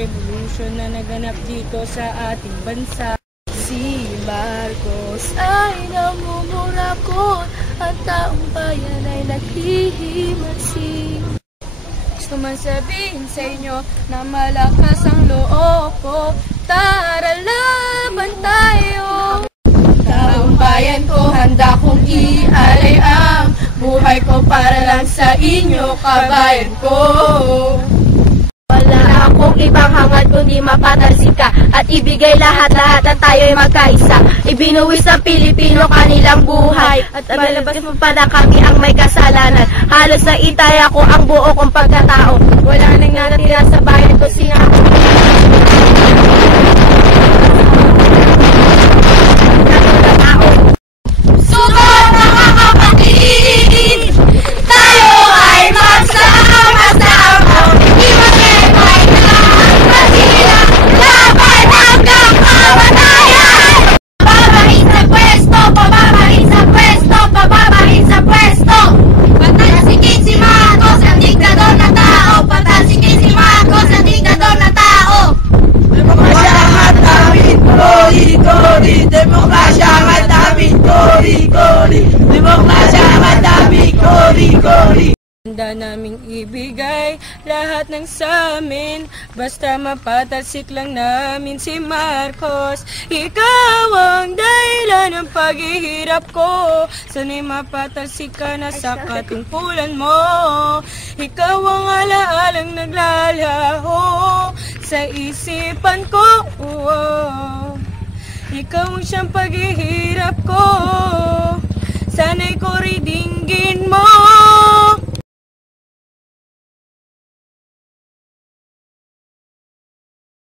revolusyon na naganap dito sa ating bansa. Si Marcos ay namumurakot at taong bayan ay naghihimagsik. Gusto man sabihin sa inyo na malakas ang loob ko, tara laban tayo. Taong bayan ko, handa kong ialay ang buhay ko para lang sa inyo, kabayan ko. Wala akong ibang hangad kundi mapatalsik ka at ibigay lahat-lahat at tayo'y magkaisa. Ibinuwis ng Pilipino kanilang buhay at malabas mo pa na kami ang may kasalanan. Halos na itaya ko ang buo kong pagkatao. Wala nang natira sa bayan ko Sugot mga kapatid! Tayo ay magsama-sama! Iwag-ibay na ang Manila! Laban hanggang kamatayan! Pababahin sa pwesto! Pababahin sa pwesto! Pababahin sa pwesto! Patalsikin si Marcos, ang diktador na tao! Patalsikin si Marcos, ang diktador na tao! Demokrasya ang namin, kori-kori! Demokrasya ang namin, kori-kori! Demokrasya ang namin, kori-kori! Handa naming ibigay lahat ng samin, basta mapatalsik lang namin si Marcos. Ikaw ang dahilan ng paghihirap ko, sana'y mapatalsik ka na sa katungkulan mo. Ikaw ang alaalang naglalaho sa isipan ko. Ikaw ang siyang paghihirap ko.